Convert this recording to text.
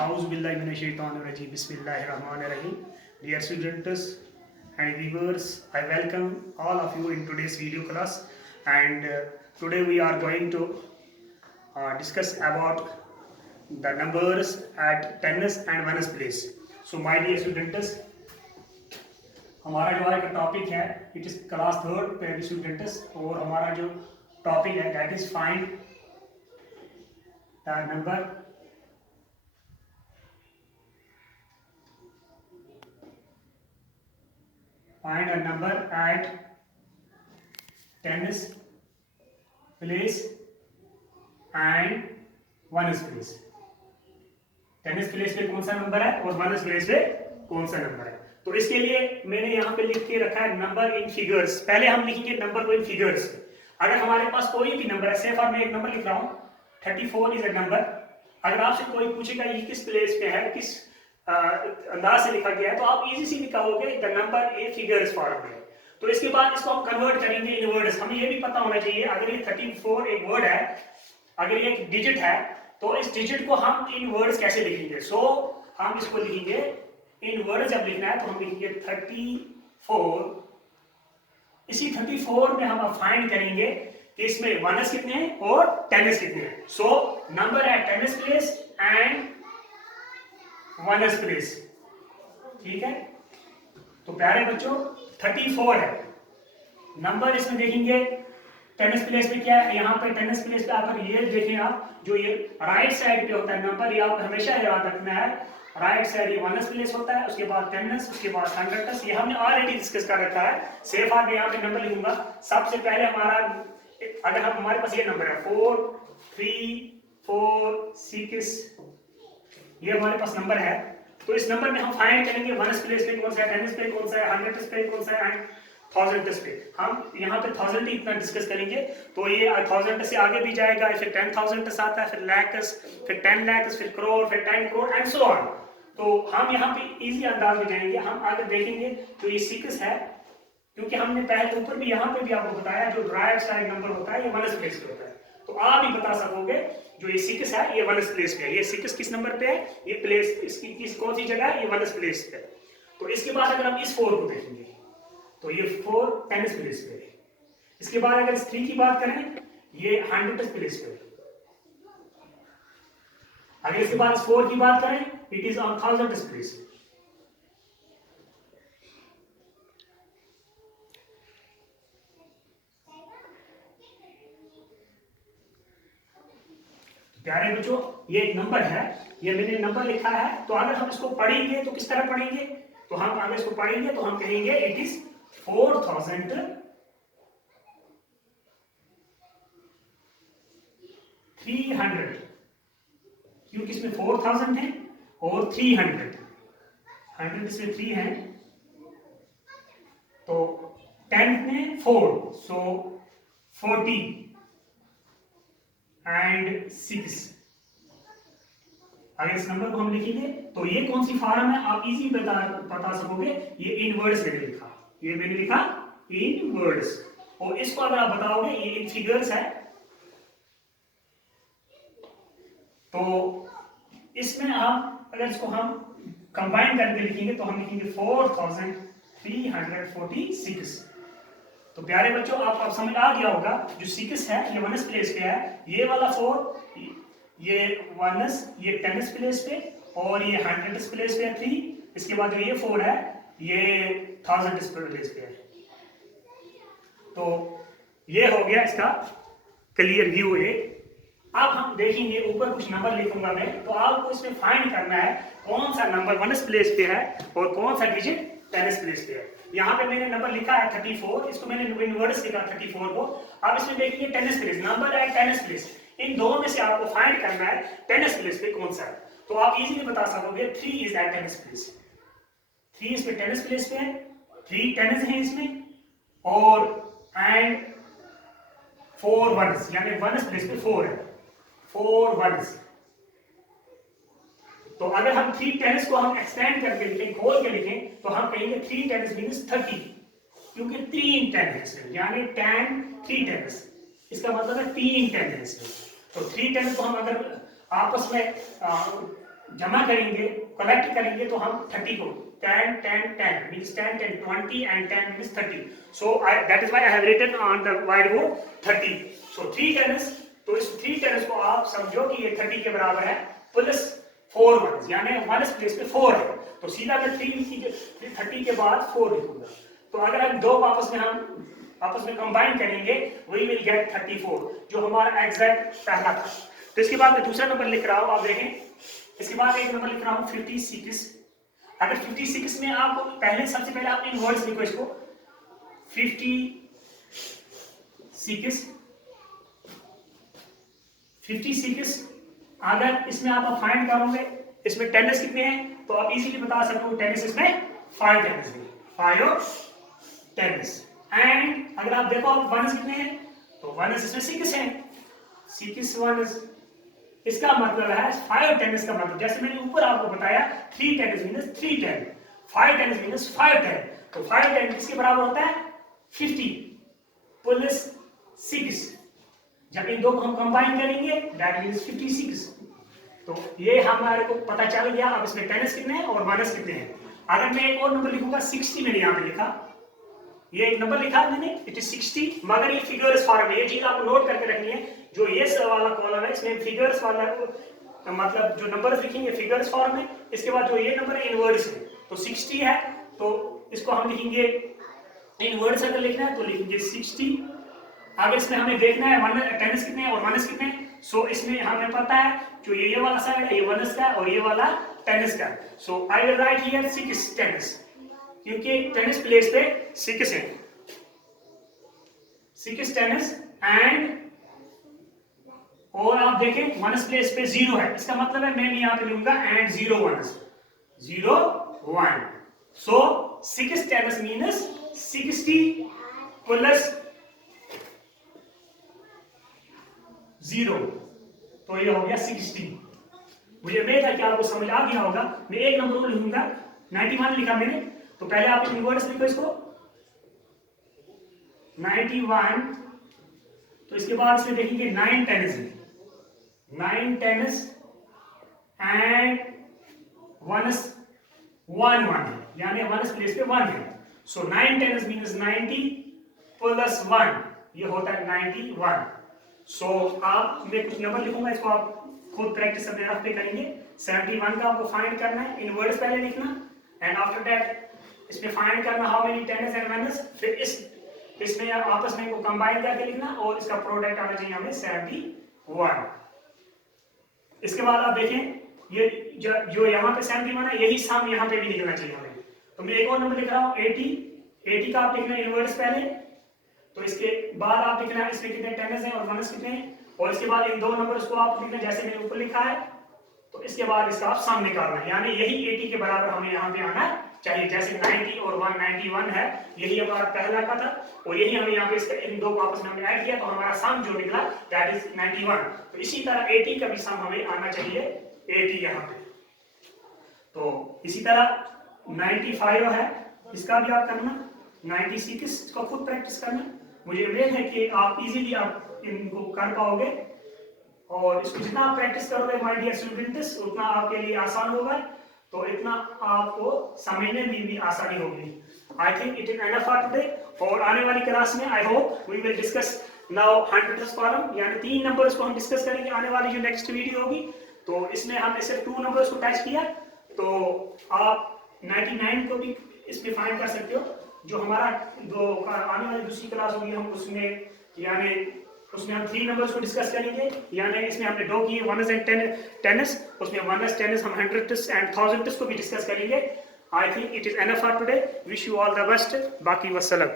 Auzubillahiminash-shaytanir-rajim. Bismillahir-rahmanir-rahim. Dear students and viewers, I welcome all of you in today's video class. And today we are going to discuss about the numbers at tens and ones place. So my dear students, हमारा जो है topic है it is class third पे students और हमारा जो topic है that is find the number find a number at tens place and ones place. Tennis place पे कौन सा नंबर है और वन्स प्लेस पे कौन सा नंबर है. तो इसके लिए मैंने यहाँ पे लिख के रखा है नंबर इन फिगर्स. पहले हम लिखेंगे नंबर को इन फिगर्स. अगर हमारे पास कोई भी नंबर है, से फॉर मैं एक नंबर लिख रहा हूँ 34 इज ए नंबर. अगर आपसे कोई पूछेगा ये किस प्लेस पे है, किस अंदाज से लिखा गया है, तो आप इजी से लिखोगे the number A figures form में. तो इसके बाद इसको हम कन्वर्ट करेंगे इन वर्ड्स. हमें ये भी पता होना चाहिए अगर ये 34 एक वर्ड है, अगर ये एक डिजिट है, तो इस डिजिट को हम इन वर्ड्स कैसे लिखेंगे. सो हम इसको लिखेंगे इन वर्ड. जब लिखना है तो हम लिखेंगे 34. इसी 34 में हम फाइंड करेंगे कि इसमें वनस कितने हैं और टेनिस कितने हैं. सो नंबर है टेनिस प्लेस एंड वनस प्लेस. ठीक है. तो प्यारे बच्चों 34 है नंबर. इसमें देखेंगे टेनिस प्लेस पे क्या है. यहाँ पे टेनिस प्लेस पे आप ये देखें, आप जो ये राइट साइड पे होता है नंबर, ये आपको हमेशा याद रखना है. राइट साइड ये वनस प्लेस होता है, उसके बाद टेनिस, उसके बाद हंड्रेड्स. ये हमने ऑलरेडी डिस्कस कर रखा है. सेफ आप यहाँ पे नंबर लिखूंगा. सबसे पहले हमारा अगर हम हमारे पास ये नंबर है 4 3 4 6, ये हमारे पास नंबर है. तो इस नंबर में हम फाइंड करेंगे वनस प्लेस पे कौन सा है, टेनिस पे कौन सा है, हंड्रेड्स पे कौन सा है, एंड थाउजेंड्स पे. हम यहाँ पे 1000 ही इतना डिस्कस करेंगे. तो ये 1000 से आगे भी जाएगा, फिर 10,000 आता है, फिर लैक्स, फिर 10 लैक्स, फिर करोड़, फिर 10 करोड़ एंड सो ऑन. तो हम यहाँ पे इजी अंदाज में जाएंगे. हम आगे देखेंगे तो ये 6 है, क्योंकि हमने पहले ऊपर भी यहाँ पे भी आपको बताया जो राइट साइड नंबर होता है ये वनस प्लेस पे होता है. तो आप ही बता सकोगे जो ये 6 है ये वनस प्लेस पे है. ये 6 किस नंबर पे है, ये प्लेस इसकी किस कौन सी जगह है, ये वनस प्लेस पे. तो इसके बाद अगर हम इस 4 को देखेंगे तो ये 4 टेनिस प्लेस पे है. इसके बाद अगर इस 3 की बात करें ये हंड्रेड्स प्लेस पे है. अगर इसके बाद इस 4 की बात करें it is on thousands place. प्यारे बच्चों ये एक नंबर है, ये मैंने नंबर लिखा है. तो अगर हम इसको पढ़ेंगे तो किस तरह पढ़ेंगे, तो हम अगर इसको पढ़ेंगे तो हम कहेंगे इट इज 4300, क्योंकि इसमें 4000 है और 300, 100 इसमें 3 है, तो 10 में 4, सो 40 एंड 6. अगर इस नंबर को हम लिखेंगे तो ये कौन सी फॉर्म है आप इजी बता सकोगे. ये इन वर्ड्स मैंने लिखा, ये मैंने लिखा इन वर्ड्स. और इसको अगर आप बताओगे ये इन फिगर्स है, तो इसमें हम अगर इसको हम कंबाइन करके लिखेंगे तो हम लिखेंगे 4346. तो प्यारे बच्चों आप समझ आ गया होगा जो 6 है ये वनस प्लेस पे है, ये वाला 4 ये वनस ये टेनिस प्लेस पे, और ये हंड्रेड्स प्लेस पे है 3. इसके बाद जो ये 4 है ये थाउजेंड्स प्लेस पे है. तो ये हो गया इसका क्लियर व्यू है. अब हम देखेंगे ऊपर कुछ नंबर लिखूंगा मैं, तो आपको इसमें फाइंड करना है कौन सा नंबर वनस प्लेस पे है और कौन सा डिजिट टेनिस प्लेस पे है. यहाँ पे मैंने नंबर लिखा है 34, इसको मैंने इन वर्ड्स लिखा 34 को. अब इसमें देखेंगे टेनिस प्लेस, नंबर है टेनिस प्लेस. इन दोनों में से आपको फाइंड करना है टेनिस प्लेस पे कौन सा है. तो आप इजीली बता सकोगे 3 इज एट टेनिस प्लेस. 3 इसमें टेनिस प्लेस पे है, 3 टेनिस है इसमें, और एंड 4 वनस, यानी वनस प्लेस पे 4 है, 4 वनस. तो अगर हम 3 टेनिस को हम एक्सटेंड करके लिखें, खोल के लिखें, तो हम कहेंगे 3 टेनिस मीन्स 30, क्योंकि 3 टेनिस है, यानी 10 3 टेनिस. इसका मतलब है 3 टेनिस. तो 3 टेनिस को हम अगर आपस में जमा करेंगे, कलेक्ट करेंगे, तो हम 30 को 10 10 10 means 10 10 20 and 10 means 30. So that is why I have written on the whiteboard 30. So 3 tennis, तो इस 3 tennis को आप समझो कि ये 30 के बराबर है प्लस 4 वंस, यानी वंस प्लेस पे 4 है, तो सीधा मैं 30 के बाद 4 लिखूंगा। तो अगर हम दो आपस में कंबाइन करेंगे, वी विल गेट 34, जो हमारा एग्जैक्ट पहला था। तो इसके बाद मैं दूसरा नंबर लिख रहा हूँ, आप देखें, इसके बाद एक नंबर लिख रहा हूँ 56। अगर 56 में आप पहले, सबसे पहले आप इन वर्ड्स लिखो इसको 56। अगर इसमें आप फाइंड करोगे, इसमें टेनिस कितने हैं, तो आप इजीली बता सकते हो टेनिस इसमें 5 टेनिस है, 5 टेनिस। एंड अगर आप देखो आप वनस कितने हैं, तो वनस इसमें 6 हैं, 6 वनस। इसका मतलब है 5 टेनिस का मतलब, जैसे मैंने ऊपर आपको बताया 3 टेनिस मीनस 3 10, 5 टेनिस मीनस 5 10, तो 5 10 किसके बराबर होता है 50 प्लस 6। जब इन दो को हम कंबाइन करेंगे दैट मींस 56। तो ये हमारे को पता चल गया अब इसमें टेनिस कितने हैं और वनस कितने हैं। अगर मैं एक और नंबर लिखूंगा 60, मैंने यहाँ पे लिखा, ये एक नंबर लिखा मैंने, इट इज 60, मगर ये फिगर्स फॉर्म में, ये चीज आपको नोट करके रखनी है। जो ये वाला कॉलम है इसमें फिगर्स वाला, मतलब जो नंबर्स लिखेंगे फिगर्स फॉर्म में, इसके बाद जो ये नंबर है इन वर्ड्स में, तो 60 है, तो इसको हम लिखेंगे इन वर्ड्स। अगर लिखना है तो लिखेंगे 60। अगर इसमें हमें देखना है टेनिस कितने हैं और वनस कितने हैं, सो इसमें हमें पता है जो ये वाला साइड है ये वनस का और ये वाला टेनिस का। So I will write here 6 tennis, क्योंकि टेनिस प्लेस पे 6 है, 6 टेनिस। एंड और आप देखें वनस प्लेस पे 0 है, इसका मतलब है मैं यहाँ पे लूंगा and 0 वनस, 0 1। So 6 tennis means 60 plus 0, तो ये हो गया 60। मुझे उम्मीद है कि आपको समझ आ गया होगा। मैं एक नंबर को लिखूंगा, 91 लिखा मैंने, तो पहले आप इन वर्ड्स लिखो इसको 91, तो इसके बाद इसमें देखेंगे 9 टेनिस, 9 टेनिस एंड वनस 1 1 है, यानी वनस प्लेस पे 1 है। सो 9 टेनिस मीन्स 90 प्लस 1, ये होता है 91। सो आप, मैं कुछ नंबर लिखूंगा, इसको आप खुद प्रैक्टिस अपने रफ पे करेंगे। 71 का आपको फाइंड करना है, इन वर्ड्स पहले लिखना, एंड आफ्टर दैट इसमें फाइंड करना हाउ मेनी टेनिस एंड वनस, फिर इसमें आपस में को कंबाइन करके लिखना और इसका प्रोडक्ट आना चाहिए हमें 71। इसके बाद आप देखें ये जो यहाँ पे 71 है, यही सम यहाँ पे भी लिखना चाहिए हमें। तो मैं एक और नंबर लिख रहा हूँ 80 का आप लिखना इन वर्ड्स पहले, तो इसके बाद आप लिखना है इसमें कितने टेनिस हैं और वनस कितने हैं, और इसके बाद इन दो नंबर्स को आप लिखना जैसे मैंने ऊपर लिखा है, तो इसके बाद इसका आप सम निकालना है, यानी यही 80 के बराबर हमें यहाँ पे आना चाहिए। जैसे 90 और 191 है, यही हमारा पहला का था, और यही हमें यहाँ पे इसका इन दो को आपस में हमने ऐड किया, तो हमारा सम जो निकला दैट इज 91। तो इसी तरह 80 का भी सम हमें आना चाहिए 80 यहाँ पे। तो इसी तरह 95 है, इसका भी आप करना, 96 इसको खुद प्रैक्टिस करना। मुझे उम्मीद है कि आप इजीली आप इनको कर पाओगे, और इसको जितना आप प्रैक्टिस करोगे माय डियर स्टूडेंट्स, उतना आपके लिए आसान होगा, तो इतना आपको समझने में भी आसानी होगी। I think it is enough for today, और आने वाली क्लास में I hope we will discuss now 100th column, यानी 3 नंबर्स को हम डिस्कस करेंगे आने वाली जो नेक्स्ट वीडियो होगी। तो इसमें हमने सिर्फ 2 नंबर्स को टच किया, तो आप 99 को भी इसमें फाइंड कर सकते हो। जो हमारा आने वाली दूसरी क्लास होगी, हम उसमें यानी उसमें हम 3 नंबर्स को डिस्कस करेंगे, यानी इसमें हमने 2 किए वनस एंड टेनिस, उसमें वनस टेनिस हम 100th एंड 1000th को भी डिस्कस करेंगे। आई think it is enough for today. Wish you all the best. बाकी वस्सलाम।